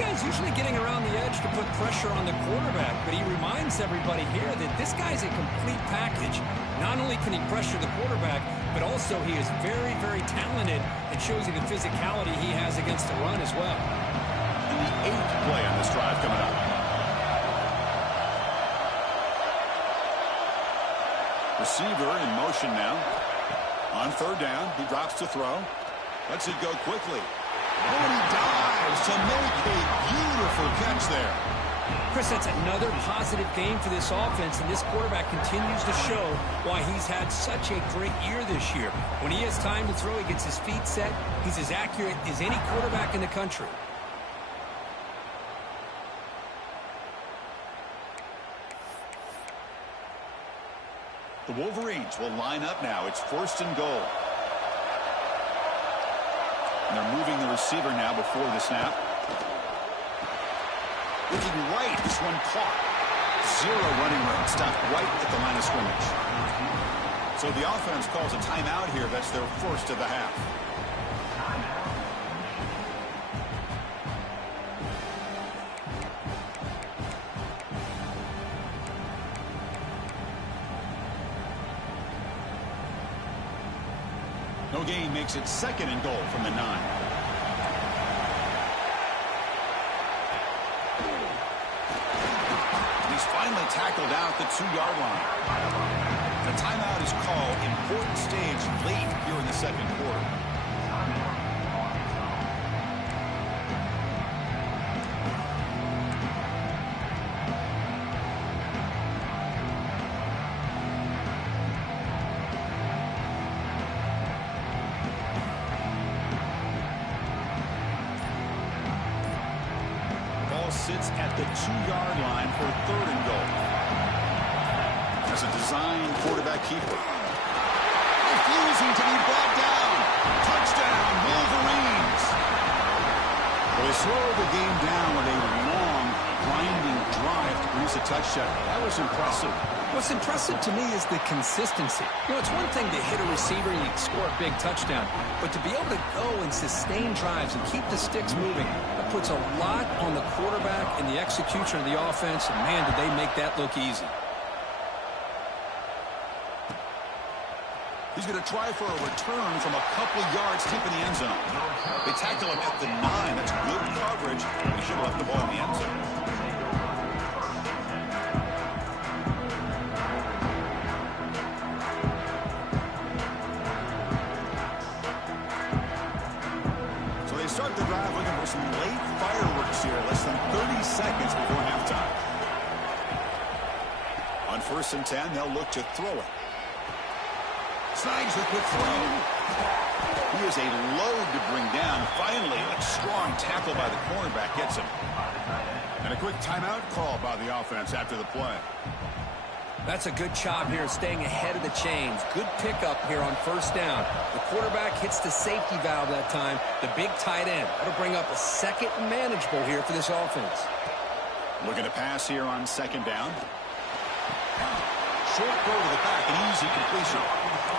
guy's usually getting around the edge to put pressure on the quarterback, but he reminds everybody here that this guy's a complete package. Not only can he pressure the quarterback, but also he is very, very talented and shows you the physicality he has against the run as well. And the 8th play on this drive coming up. Receiver in motion now. On 3rd down, he drops to throw. Lets it go quickly. Oh, and he dives to make a beautiful catch there. Chris, that's another positive game for this offense, and this quarterback continues to show why he's had such a great year this year. When he has time to throw, he gets his feet set. He's as accurate as any quarterback in the country. The Wolverines will line up now. It's 1st and goal. And they're moving the receiver now before the snap. Looking right, this one caught. 0 running room, stopped right at the line of scrimmage. So the offense calls a timeout here. That's their first of the half. No gain makes it 2nd and goal from the 9. He's finally tackled out the 2-yard line. The timeout is called. Important stage late here in the 2nd quarter. Sits at the 2-yard line for 3rd and goal. As a design quarterback keeper. Refusing to be brought down. Touchdown, Wolverines. Well, they slow the game down with a long, grinding drive to produce a touchdown. That was impressive. What's impressive to me is the consistency. You know, it's one thing to hit a receiver and you score a big touchdown, but to be able to go and sustain drives and keep the sticks moving, that puts a lot on the quarterback and the execution of the offense, and man, did they make that look easy. He's going to try for a return from a couple yards deep in the end zone. They tackle him at the 9. That's good coverage. He should have left the ball in the end zone. Start the drive looking for some late fireworks here. Less than 30 seconds before halftime. On 1st and 10, they'll look to throw it. Snipes the quick throw. He is a load to bring down. Finally, a strong tackle by the cornerback gets him. And a quick timeout call by the offense after the play. That's a good job here, staying ahead of the chains. Good pickup here on 1st down. The quarterback hits the safety valve that time, the big tight end. That'll bring up a 2nd and manageable here for this offense. Looking to pass here on 2nd down. Short throw to the back, an easy completion.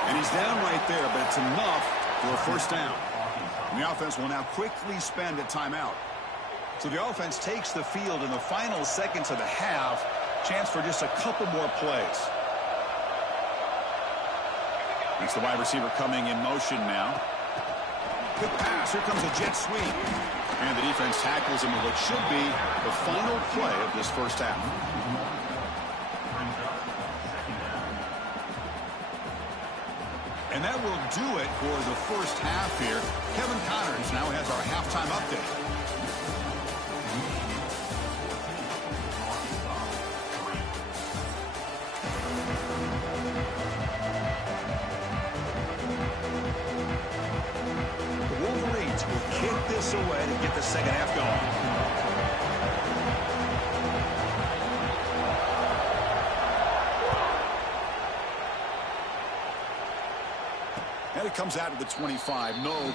And he's down right there, but it's enough for a 1st down. And the offense will now quickly spend a timeout. So the offense takes the field in the final seconds of the half. Chance for just a couple more plays. It's the wide receiver coming in motion now. Good pass. Here comes a jet sweep. And the defense tackles him with what should be the final play of this 1st half. And that will do it for the 1st half here. Kevin Connors now has our halftime update. Kick this away to get the 2nd half going. And it comes out of the 25. No.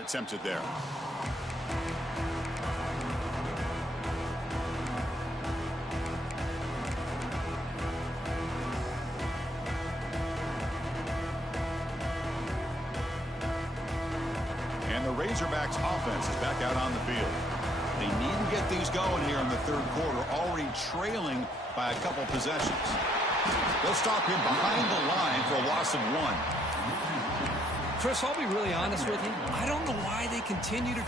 Attempted there. And the Razorbacks offense is back out on the field. They need to get things going here in the third quarter, already trailing by a couple possessions. They'll stop him behind the line for a loss of 1. Chris, I'll be really honest with you. I don't know why they continue to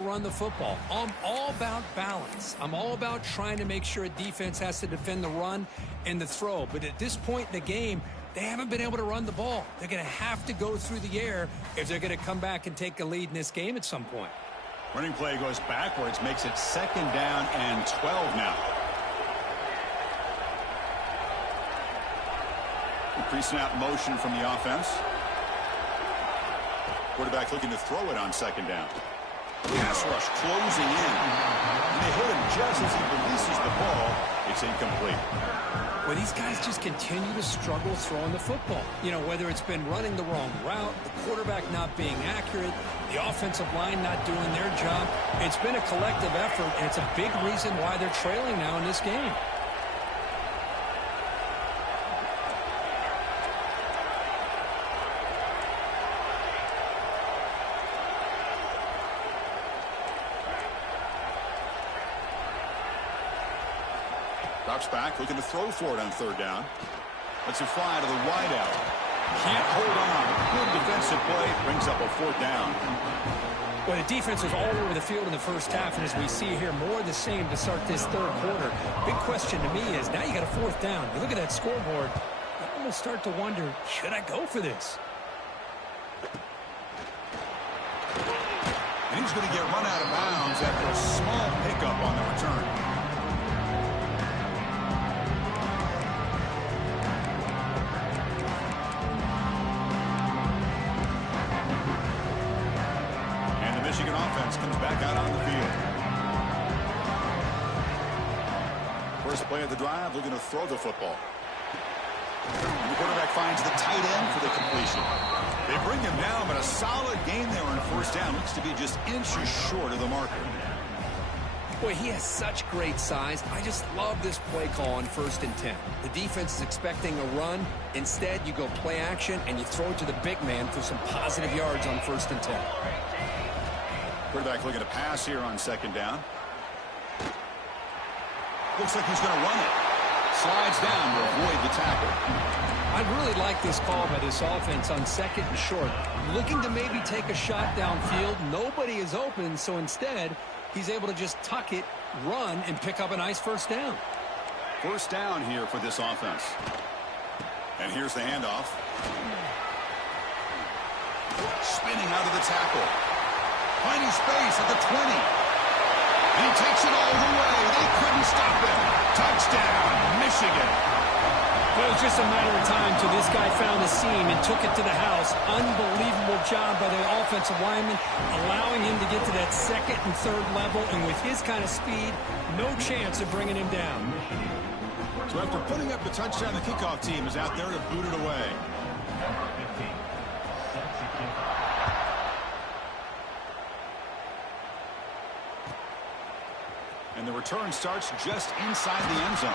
run the football. I'm all about balance. I'm all about trying to make sure a defense has to defend the run and the throw. But at this point in the game, they haven't been able to run the ball. They're going to have to go through the air if they're going to come back and take a lead in this game at some point. Running play goes backwards, makes it 2nd down and 12 now. Increasing out motion from the offense. Quarterback looking to throw it on 2nd down. Pass rush closing in. And they hit him just as he releases the ball. It's incomplete. Well, these guys just continue to struggle throwing the football. You know, whether it's been running the wrong route, the quarterback not being accurate, the offensive line not doing their job. It's been a collective effort, and it's a big reason why they're trailing now in this game. Drops back, looking to throw for it on 3rd down. Lets it fly to the wideout. Can't hold on. Good defensive play. Brings up a 4th down. Well, the defense was all over the field in the first half, and as we see here, more of the same to start this third quarter. Big question to me is, now you got a 4th down. You look at that scoreboard, you almost start to wonder, should I go for this? And he's going to get run out of bounds after a small pickup on the return. Michigan offense comes back out on the field. First play of the drive, looking to throw the football. And the quarterback finds the tight end for the completion. They bring him down, but a solid gain there on 1st down. Looks to be just inches short of the marker. Boy, he has such great size. I just love this play call on 1st and 10. The defense is expecting a run. Instead, you go play action, and you throw it to the big man for some positive yards on 1st and 10. Quarterback looking to pass here on 2nd down. Looks like he's going to run it. Slides down to avoid the tackle. I really like this call by this offense on 2nd and short. Looking to maybe take a shot downfield. Nobody is open, so instead, he's able to just tuck it, run, and pick up a nice 1st down. 1st down here for this offense. And here's the handoff. Spinning out of the tackle. Finding space at the 20. And he takes it all the way. They couldn't stop him. Touchdown, Michigan. Well, it was just a matter of time till this guy found the seam and took it to the house. Unbelievable job by the offensive lineman, allowing him to get to that 2nd and 3rd level. And with his kind of speed, no chance of bringing him down. So after putting up the touchdown, the kickoff team is out there to boot it away. And the return starts just inside the end zone.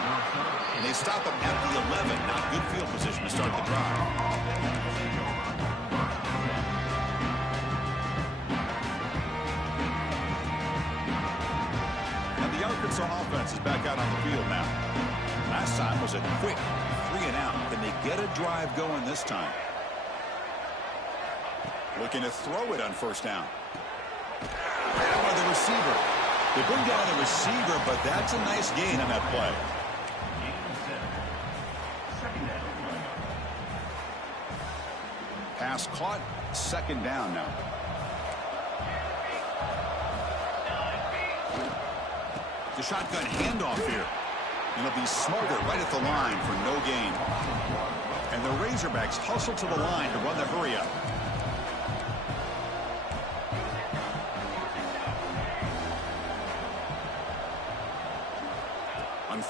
And they stop him at the 11. Not good field position to start the drive. And the Arkansas offense is back out on the field now. Last time was a quick 3 and out. Can they get a drive going this time? Looking to throw it on 1st down. By the receiver. They bring down the receiver, but that's a nice gain on that play. Pass caught, 2nd down now. The shotgun handoff here. And they'll be smarter right at the line for no gain. And the Razorbacks hustle to the line to run the hurry up.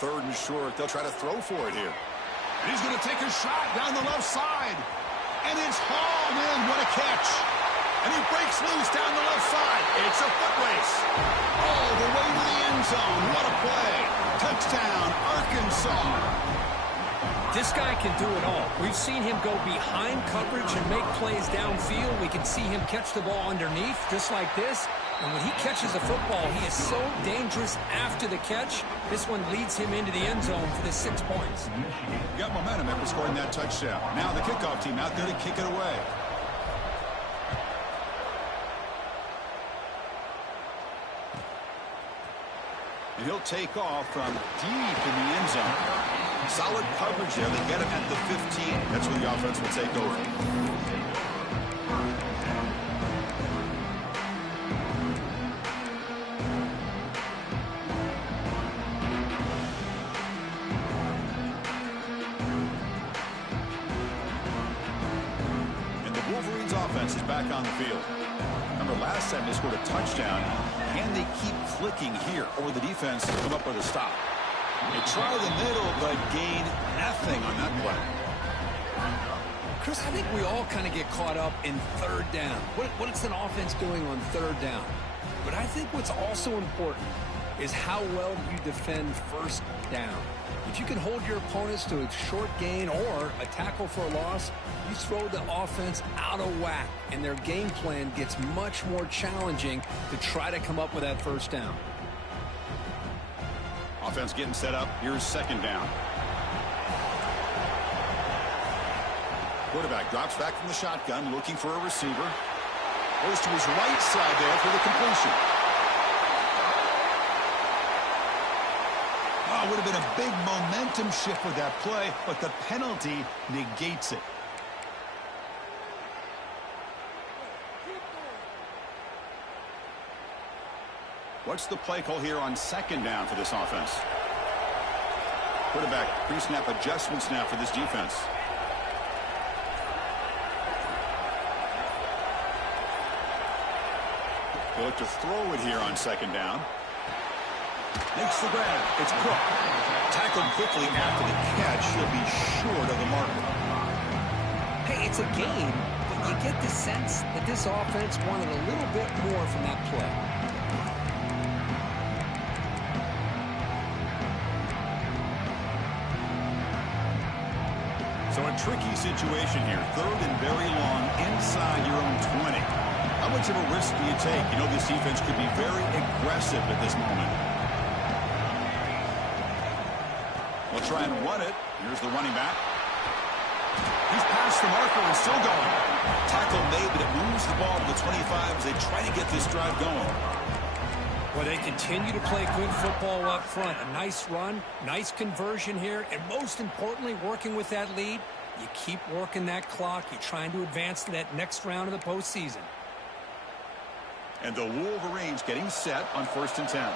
3rd and short. They'll try to throw for it here. And he's going to take a shot down the left side. And it's hauled in. What a catch. And he breaks loose down the left side. It's a foot race. All the way to the end zone. What a play. Touchdown, Arkansas. This guy can do it all. We've seen him go behind coverage and make plays downfield. We can see him catch the ball underneath, just like this. And when he catches a football, he is so dangerous after the catch. This one leads him into the end zone for the 6 points. Got momentum after scoring that touchdown. Now the kickoff team out there to kick it away. And he'll take off from deep in the end zone. Solid coverage there. They get him at the 15. That's where the offense will take over. And the Wolverines offense is back on the field. Remember last time they scored a touchdown. Can they keep clicking here, or will the defense come up with a stop? They try the middle, but gain nothing on that play. Chris, I think we all kind of get caught up in 3rd down. What is an offense doing on 3rd down? But I think what's also important is how well you defend 1st down. If you can hold your opponents to a short gain or a tackle for a loss, you throw the offense out of whack, and their game plan gets much more challenging to try to come up with that 1st down. Offense getting set up. Here's 2nd down. Quarterback drops back from the shotgun, looking for a receiver. Goes to his right side there for the completion. Oh, would have been a big momentum shift with that play, but the penalty negates it. What's the play call here on 2nd down for this offense? Quarterback pre-snap adjustments now for this defense. They look to throw it here on 2nd down. Makes the grab. It's Cook. Tackled quickly after the catch. He'll be short of the marker. Hey, it's a game, but you get the sense that this offense wanted a little bit more from that play. So a tricky situation here. 3rd and very long inside your own 20. How much of a risk do you take? You know this defense could be very aggressive at this moment. We'll try and run it. Here's the running back. He's past the marker and still going. Tackle made, but it moves the ball to the 25 as they try to get this drive going. Well, they continue to play good football up front. A nice run, nice conversion here, and most importantly, working with that lead, you keep working that clock. You're trying to advance to that next round of the postseason. And the Wolverines getting set on 1st and 10.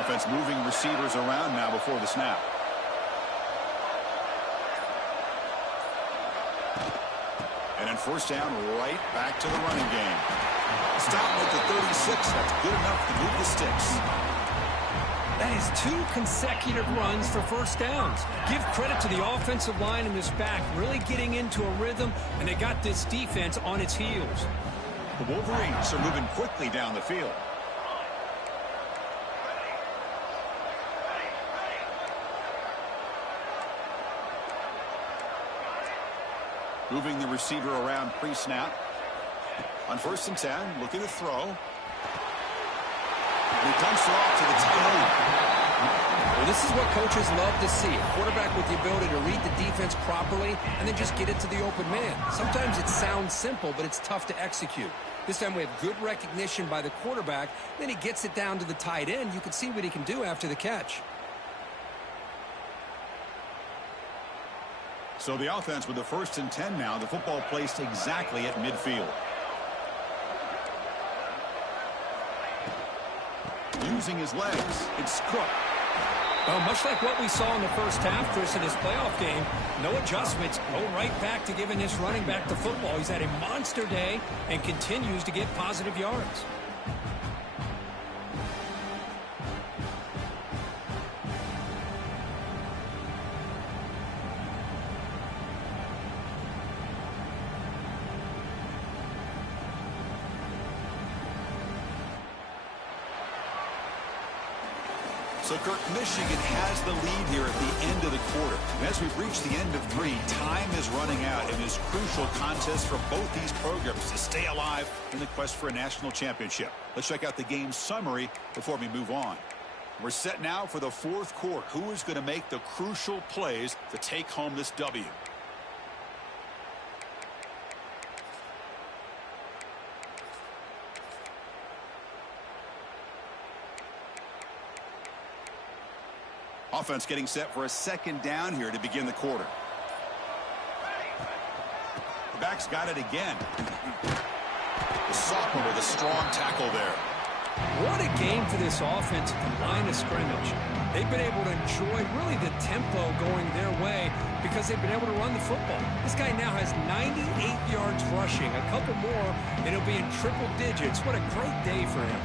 Offense moving receivers around now before the snap. And on 1st down, right back to the running game. Stop at the 36. That's good enough to move the sticks. That is 2 consecutive runs for 1st downs. Give credit to the offensive line in this back, really getting into a rhythm, and they got this defense on its heels. The Wolverines are moving quickly down the field. Moving the receiver around pre-snap. On 1st and 10, looking to throw. And he dumps it off to the tight end. Well, this is what coaches love to see. A quarterback with the ability to read the defense properly and then just get it to the open man. Sometimes it sounds simple, but it's tough to execute. This time we have good recognition by the quarterback. Then he gets it down to the tight end. You can see what he can do after the catch. So the offense with the 1st and 10 now. The football placed exactly at midfield. Using his legs, it's Cook. Well, much like what we saw in the first half, Chris, in this playoff game, no adjustments, go right back to giving this running back the football. He's had a monster day and continues to get positive yards. So, Kirk, Michigan has the lead here at the end of the quarter. And as we've reached the end of 3, time is running out in this crucial contest for both these programs to stay alive in the quest for a national championship. Let's check out the game summary before we move on. We're set now for the 4th quarter. Who is going to make the crucial plays to take home this W? Offense getting set for a 2nd down here to begin the quarter. The back's got it again. The sophomore with a strong tackle there. What a game for this offense at the line of scrimmage. They've been able to enjoy really the tempo going their way because they've been able to run the football. This guy now has 98 yards rushing. A couple more, and he'll be in triple digits. What a great day for him.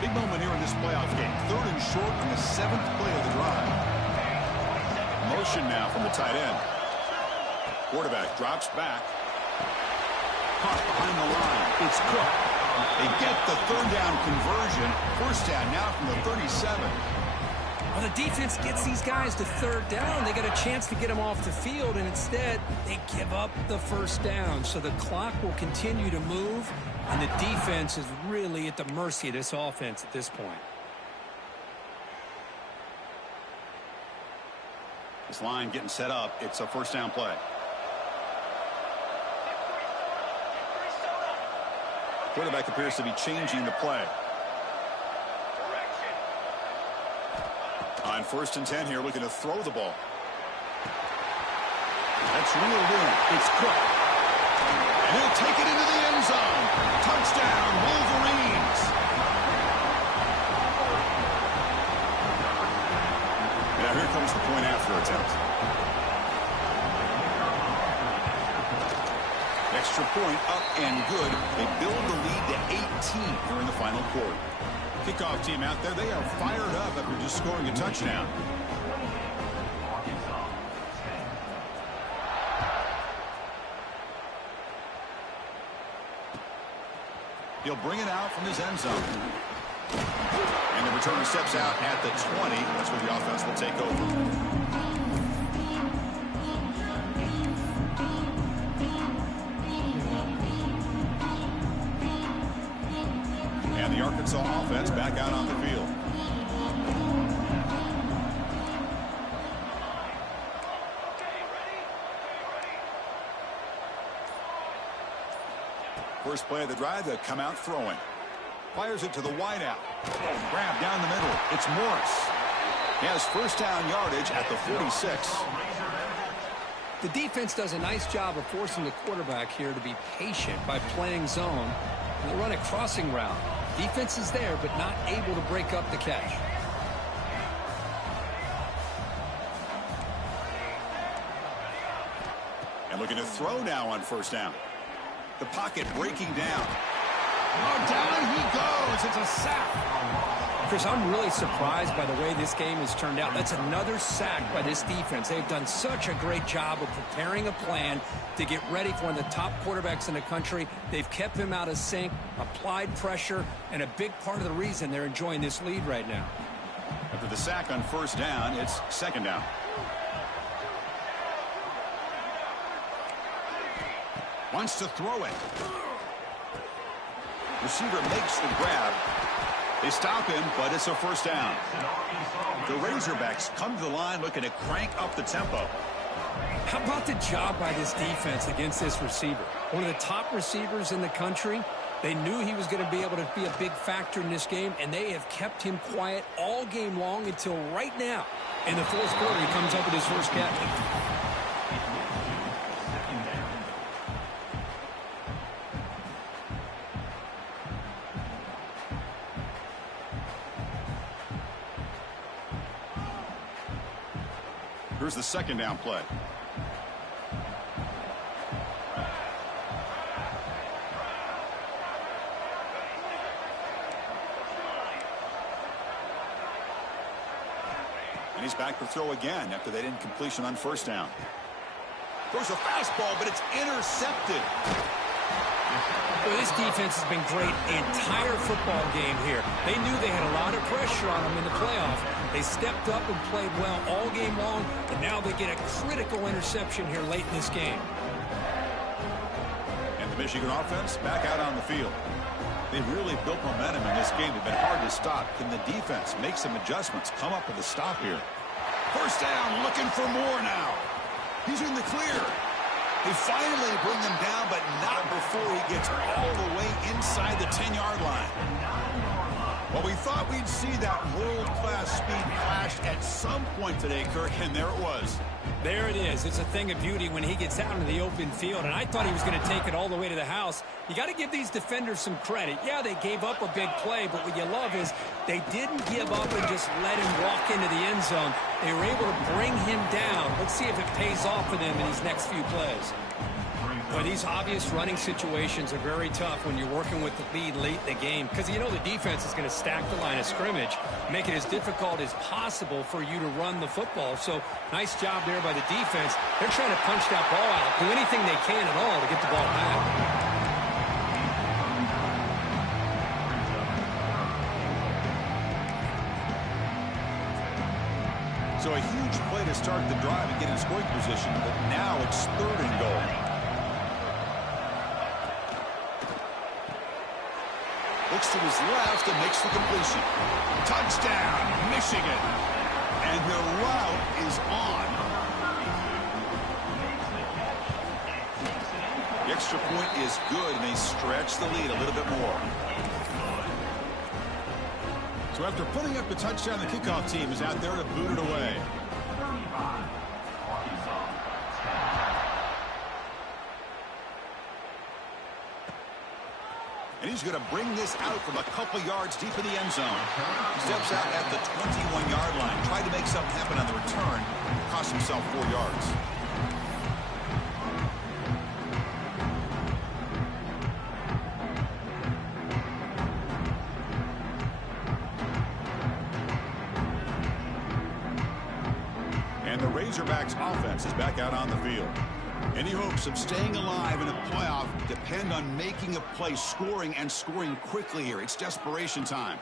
Big moment here in this playoff game. 3rd and short on the 7th play of the drive. Motion now from the tight end. Quarterback drops back. Caught behind the line. It's Cook. They get the 3rd down conversion. 1st down now from the 37. Well, the defense gets these guys to 3rd down. They got a chance to get them off the field, and instead they give up the 1st down. So the clock will continue to move. And the defense is really at the mercy of this offense at this point. This line getting set up. It's a 1st down play. Quarterback appears to be changing the play. On 1st and 10 here, looking to throw the ball. That's reeled in. It's Cook. And he'll take it into the end zone. Touchdown, Wolverines. Now here comes the point after attempt. Extra point up and good. They build the lead to 18 here in the final quarter. Kickoff team out there, they are fired up after just scoring a touchdown. He'll bring it out from his end zone. And the returner steps out at the 20. That's where the offense will take over. And the Arkansas offense back out on the field. First play of the drive, they come out throwing. Fires it to the wideout. Grab down the middle. It's Morris. He has 1st down yardage at the 46. The defense does a nice job of forcing the quarterback here to be patient by playing zone. And they run a crossing route. Defense is there, but not able to break up the catch. And looking to throw now on 1st down. The pocket breaking down. Oh, down he goes. It's a sack. Chris, I'm really surprised by the way this game has turned out. That's another sack by this defense. They've done such a great job of preparing a plan to get ready for one of the top quarterbacks in the country. They've kept him out of sync, applied pressure, and a big part of the reason they're enjoying this lead right now. After the sack on 1st down, it's 2nd down. Wants to throw it. Receiver makes the grab. They stop him, but it's a 1st down. The Razorbacks come to the line looking to crank up the tempo. How about the job by this defense against this receiver? One of the top receivers in the country. They knew he was going to be able to be a big factor in this game, and they have kept him quiet all game long until right now. In the 4th quarter, he comes up with his 1st catch. Here's the second down play. And he's back to throw again after that incompletion on first down. Throws a fastball, but it's intercepted. Well, this defense has been great the entire football game here. They knew they had a lot of pressure on them in the playoff. They stepped up and played well all game long, and now they get a critical interception here late in this game. And the Michigan offense back out on the field. They've really built momentum in this game. They've been hard to stop. Can the defense make some adjustments, come up with a stop here? First down, looking for more now. He's in the clear. They finally bring him down, but not before he gets all the way inside the 10-yard line. Well, we thought we'd see that world-class speed flash at some point today, Kirk, and there it was. There it is. It's a thing of beauty when he gets out into the open field, and I thought he was going to take it all the way to the house. You got to give these defenders some credit. Yeah, they gave up a big play, but what you love is they didn't give up and just let him walk into the end zone. They were able to bring him down. Let's see if it pays off for them in these next few plays. Well, these obvious running situations are very tough when you're working with the lead late in the game because you know the defense is going to stack the line of scrimmage, make it as difficult as possible for you to run the football. So nice job there by the defense. They're trying to punch that ball out, do anything they can at all to get the ball back. So a huge play to start the drive and get in scoring position, but now it's 3rd and goal. Looks to his left and makes the completion. Touchdown, Michigan. And the route is on. The extra point is good, and they stretch the lead a little bit more. So after putting up the touchdown, the kickoff team is out there to boot it away. And he's going to bring this out from a couple yards deep in the end zone. Steps out at the 21-yard line. Tried to make something happen on the return. Cost himself 4 yards. And the Razorbacks offense is back out on the field. Any hopes of staying alive in a playoff depend on making a play, scoring, and scoring quickly here. It's desperation time.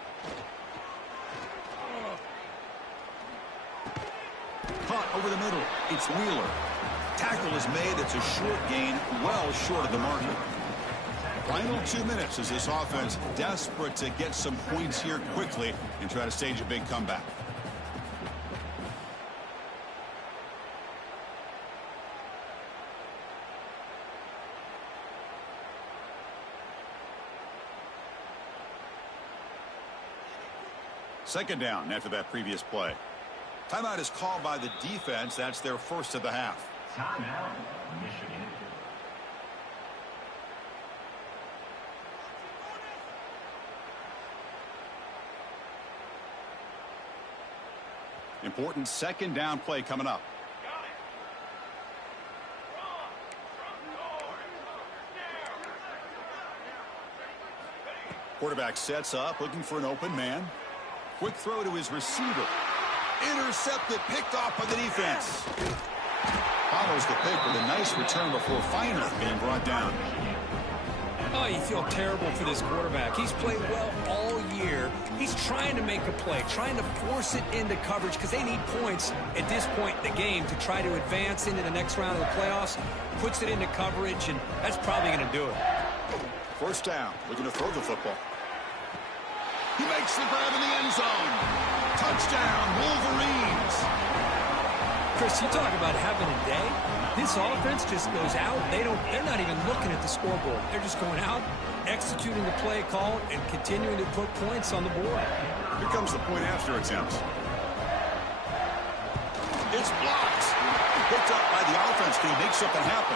Caught over the middle. It's Wheeler. Tackle is made. It's a short gain, well short of the marker. Final 2 minutes as this offense desperate to get some points here quickly and try to stage a big comeback. Second down after that previous play. Timeout is called by the defense. That's their first of the half. Timeout, Michigan. Important second down play coming up. Quarterback sets up, looking for an open man. Quick throw to his receiver. Intercepted, picked off by the defense. Follows the pick with a nice return before Feiner being brought down. Oh, you feel terrible for this quarterback. He's played well all year. He's trying to make a play, trying to force it into coverage because they need points at this point in the game to try to advance into the next round of the playoffs. Puts it into coverage, and that's probably going to do it. First down, looking to throw the football. He makes the grab in the end zone. Touchdown, Wolverines. Chris, you talk about having a day. This offense just goes out. They're not even looking at the scoreboard. They're just going out, executing the play call, and continuing to put points on the board. Here comes the point after attempt. It's blocked. Picked up by the offense. Can he make something happen?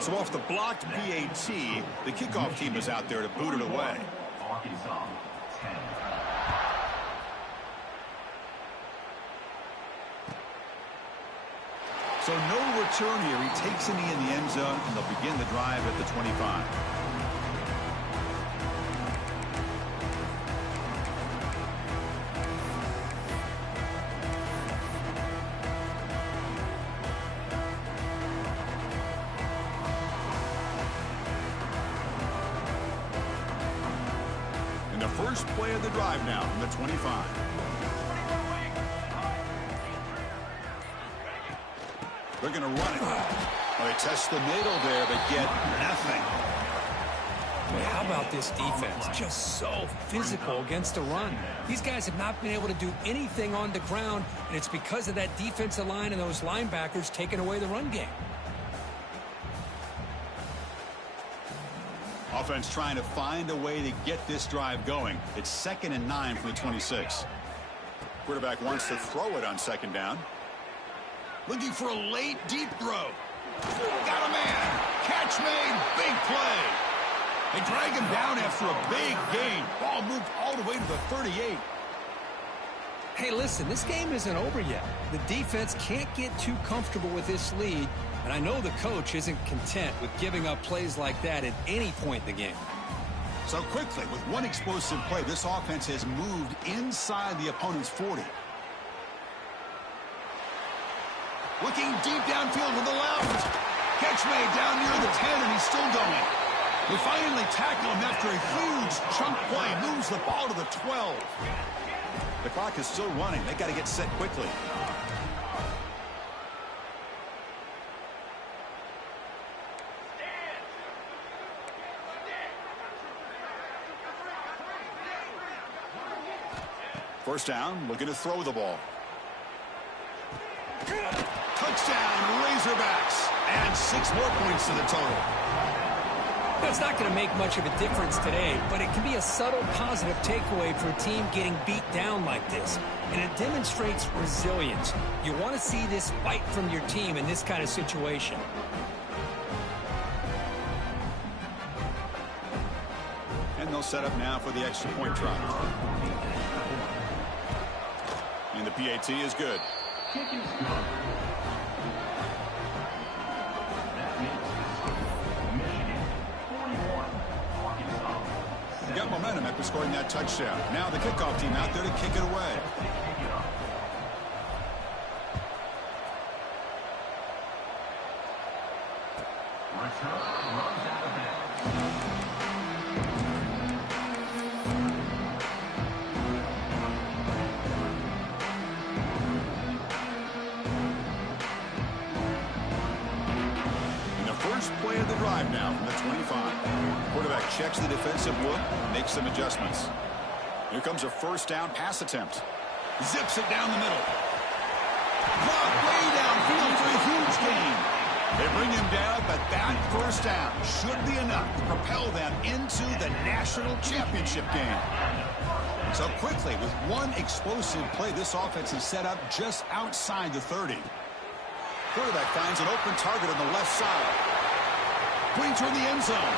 So off the blocked PAT, the kickoff team is out there to boot it away. Arkansas 10. So no return here. He takes a knee in the end zone, and they'll begin the drive at the 25. And the first play of the drive now from the 25. They're going to run it. Well, they test the middle there, but get nothing. Boy, how about this defense? Just so physical against the run. These guys have not been able to do anything on the ground, and it's because of that defensive line and those linebackers taking away the run game. Offense trying to find a way to get this drive going. It's 2nd and 9 from the 26. Quarterback wants to throw it on 2nd down. Looking for a late, deep throw. Got a man. Catch made. Big play. They drag him down after a big gain. Ball moved all the way to the 38. Hey, listen, this game isn't over yet. The defense can't get too comfortable with this lead, and I know the coach isn't content with giving up plays like that at any point in the game. So quickly, with one explosive play, this offense has moved inside the opponent's 40. Looking deep downfield to the left. Catch made down near the 10, and he's still going. They finally tackle him after a huge chunk play. Moves the ball to the 12. The clock is still running. They got to get set quickly. First down, looking to throw the ball. Touchdown, Razorbacks. And 6 more points to the total. That's not going to make much of a difference today, but it can be a subtle positive takeaway for a team getting beat down like this. And it demonstrates resilience. You want to see this fight from your team in this kind of situation. And they'll set up now for the extra point try. And the PAT is good. Kick is good. That makes Michigan 41, Arkansas. They got momentum after scoring that touchdown. Now the kickoff team out there to kick it away. Return runs out of bounds. First play of the drive now from the 25. Quarterback checks the defensive look, makes some adjustments. Here comes a first down pass attempt. Zips it down the middle. Clock way downfield for a huge gain. They bring him down, but that first down should be enough to propel them into the national championship game. So quickly, with one explosive play, this offense is set up just outside the 30. Quarterback finds an open target on the left side. Going toward the end zone.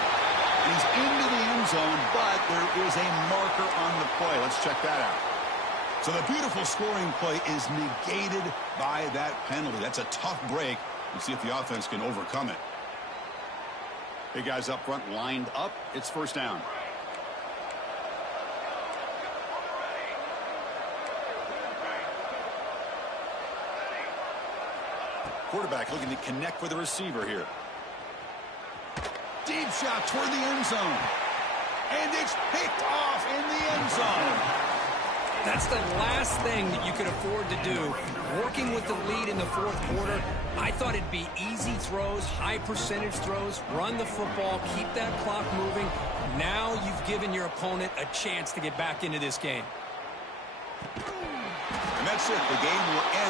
He's into the end zone, but there is a marker on the play. Let's check that out. So the beautiful scoring play is negated by that penalty. That's a tough break. We'll see if the offense can overcome it. Big guys up front lined up. It's first down. Quarterback looking to connect with the receiver here. Deep shot toward the end zone. And it's picked off in the end zone. That's the last thing that you could afford to do. Working with the lead in the fourth quarter, I thought it'd be easy throws, high percentage throws, run the football, keep that clock moving. Now you've given your opponent a chance to get back into this game. And that's it. The game will end